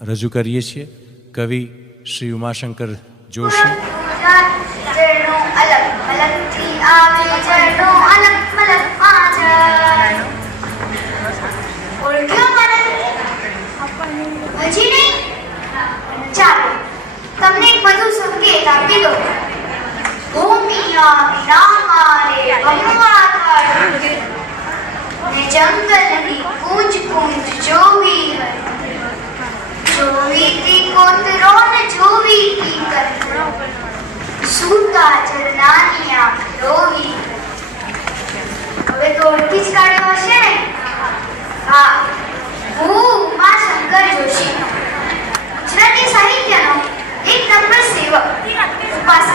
રજૂ કરીએ છીએ કવિ શ્રી ઉમાશંકર જોશી. હજી નહીં? ચાલો તમને એક બધું સંકેત આપી દો. ભૂમિયા વિનામારે ભમવા કાઢ ને જંગલની કૂંજ કૂંજ જોવી જોવી તી કોતરો ને જોવી તી કતરો સૂતા ઝરણાની આંખ રોવી. હવે તો ઓળખી જ કાઢ્યો હશે ને? હા, હું ઉમાશંકર જોશી, ગુજરાતી સાહિત્યનો એક નંબર સેવક, ઉપાસક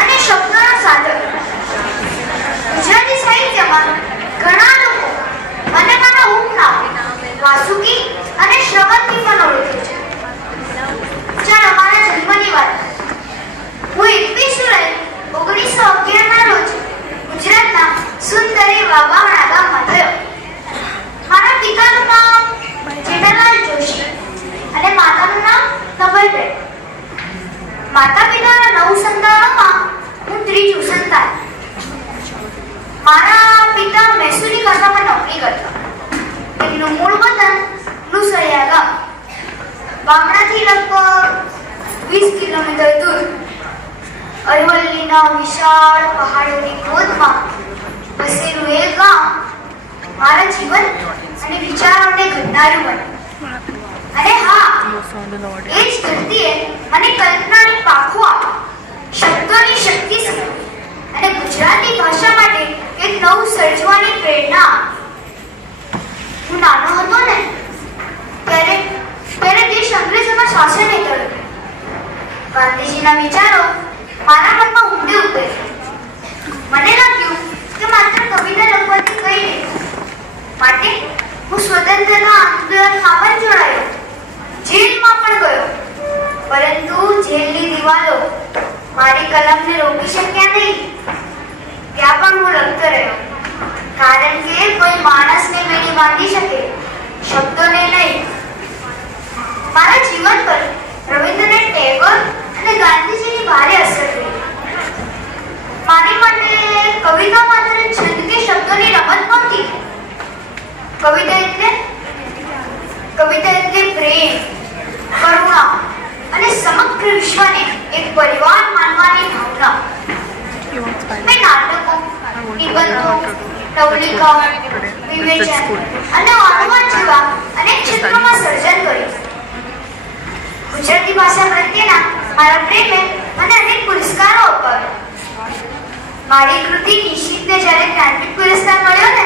અને શબ્દોનો સાધક. ગુજરાતી સાહિત્યમાં ઘણા લોકો મને મારા ઉપનામ વાસુકી અને શ્રવણથી પણ ઓળખે છે. ચાલો મારા જન્મની વાત. હું 21 જુલાઈ 1911 ના રોજ ગુજરાતના સુંદર એવા વાવણા ગામમાં થયો. મારા પિતાનું નામ જેઠાલાલ જોશી અને માતાનું નામ નવલબેન. માતા પિતાના 9 સંતાનોમાં હું ત્રીજું સંતાન. મારા પિતા મહેસૂલી ખાતામાં નોકરી કરતા. તેમનું મૂળ વતન લુસરિયા ગામ, ગામડાથી લગભગ 20 કિલોમીટર દૂર અરવલ્લીના વિશાળ પહાડોની ગોદમાં વસેલું એ ગામ મારા જીવન અને વિચારોને ઘડનારું બન્યું. અને હા, એ જ ધરતીએ મને કલ્પનાની પાખો આપી, શબ્દોની શક્તિ શીખવી અને ગુજરાતી ભાષા માટે એક નવું સર્જવાની પ્રેરણા આપી. હું નાનો હતો ને ત્યારે દેશ અંગ્રેજોના શાસન હેઠળ હતો. ગાંધીજીના વિચારો મારા મનમાં ઊંડે ઉતર્યા. મને લાગ્યું કે માત્ર કવિતા લખવાથી કંઈ નહીં, માટે હું સ્વતંત્રતા આંદોલનમાં પણ જોડાયો, જેલમાં પણ ગયો. પરંતુ જેલની દિવાલો મારી કલમને રોકી શક્યા નહીં. ત્યાં પણ હું લખતો રહ્યો, કારણ કે કોઈ માણસને બેડી બાંધી શકે, શબ્દોને નહીં. મારા જીવન પર રવિન્દ્રનાથ ટેગોર અને ગાંધીજીની ભારે અસર થઈ. મારી માટે કવિતા માત્ર છંદ કે શબ્દોની રમત નહોતી. કવિતા એટલે પ્રેમ, કરુણા અને સમગ્ર વિશ્વને એક પરિવાર માનવાની ભાવના. મેં નાટકો, નિબંધો, નવલિકાઓ, વિવેચન અને અનુવાદ જેવા અનેક ક્ષેત્રોમાં સર્જન કર્યું. ગુજરાતી ભાષા પ્રત્યેના મારા પ્રેમે મને અનેક પુરસ્કારો અપાવ્યા. મારી કૃતિ નિશિતને જ્યારે જ્ઞાનપીઠ પુરસ્કાર મળ્યો ને,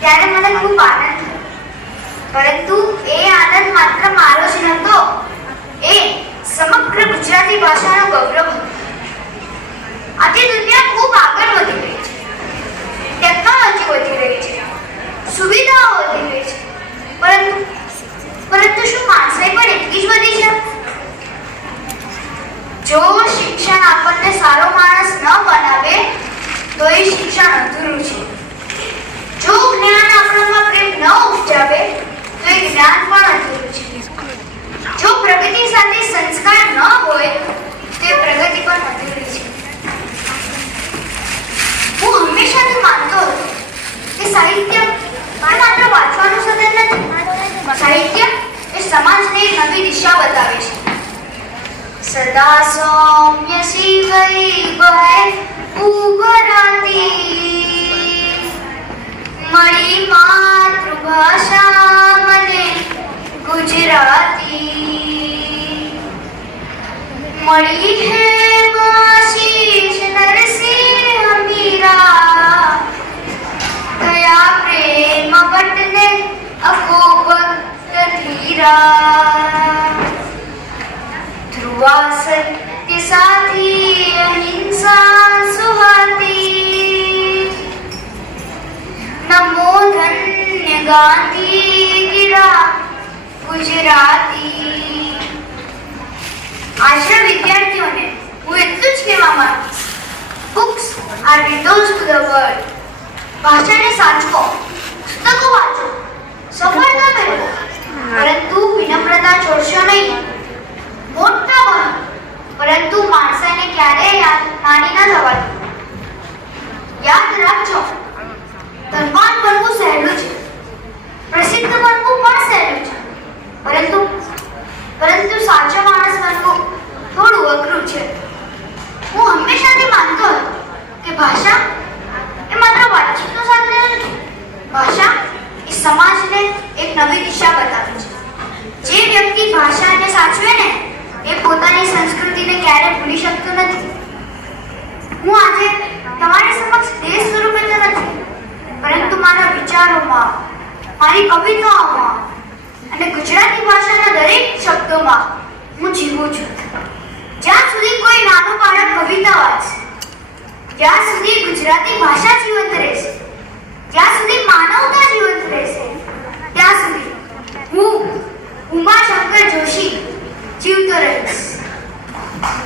ત્યારે મને ખૂબ આનંદ થયો. પરંતુ એ આનંદ માત્ર મારો જ નહોતો, એ સમગ્ર ગુજરાતી ભાષાનો ગૌરવ હતો. આજે દુનિયા ખૂબ આગળ વધી રહી છે, ટેકનોલોજી વધી રહી છે, સુવિધાઓ વધી રહી છે, પરંતુ શું માણસાઈ પણ એટલી જ વધી છે? જો શિક્ષણ આપણને સારો માણસ ન બનાવે તો એ શિક્ષણ અધૂરું છે. જો જ્ઞાન આપણામાં પ્રેમ ન ઉપજાવે તો એ જ્ઞાન પણ અધૂરું છે. જો પ્રગતિ સાથે સંસ્કાર ન હોય તો એ પ્રગતિ પણ અધૂરી છે. હું હંમેશાથી માનતો હતો કે સાહિત્ય માત્ર વાંચવાનું સાધન નથી. સાહિત્ય એ સમાજને એક નવી દિશા બતાવે છે. સદા સૌમ્ય શિવઈ બહે ઉભરાતી, મળી માતૃભાષા મને ગુજરાતી, મળી હે આશીષ નરસિંહ મીરા, દયા પ્રેમ વટને અકોપ ધીરા, ધ્રુવા સત્ય સાથી અહિંસા સુહાતી, નમો ધન્ય ગાંધી ગિરા ગુજરાતી. આજના વિદ્યાર્થીઓને હું એટલું જ કહેવા માંગીશ, books are Windows to the world. ભાષાને સાચવો, પુસ્તકો વાંચો, સફળતા મેળવો, પરંતુ વિનમ્રતા કરતા છોડશો નહીં. મોટા બનો, પરંતુ માણસાઈને ક્યારેય નાની ન થવા દો. યાદ રાખજો, ધનવાન બનવું સહેલું છે, પ્રસિદ્ધ બનવું પણ સહેલું છે, પરંતુ સાચો માણસ બનવું થોડું અઘરું છે. હું હંમેશાથી માનતો હતો કે ભાષા એ માત્ર વાતચીતનું સાધન નથી. ભાષા એ સમાજને એક નવી દિશા બતાવે છે. જે વ્યક્તિ ભાષાને સાચવે ને એ પોતાની સંસ્કૃતિને ક્યારેય ભૂલી શકતો નથી. હું આજે તમારી સમક્ષ દેશ સ્વરૂપે તો નથી, પરંતુ મારા વિચારોમાં, મારી કવિતાઓમાં અને ગુજરાતી ભાષાના દરેક શબ્દોમાં હું જીવું છું. જ્યાં સુધી કોઈ નાનું બાળક કવિતા વાંચશે, જ્યાં સુધી ગુજરાતી ભાષા જીવંત રહેશે, જ્યાં સુધી માનવતા જીવંત રહેશે, ત્યાં સુધી હું ઉમાશંકર જોશી જીવતો રહીશ.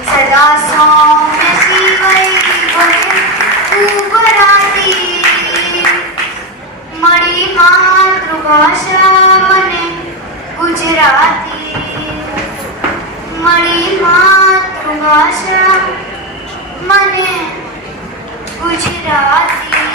સદા સૌમ્ય શિવૈ ભજે ઉભરાતી, મળી માતૃભાષા મને ગુજરાતી, મળી માતૃભાષા મને ગુજરાતી.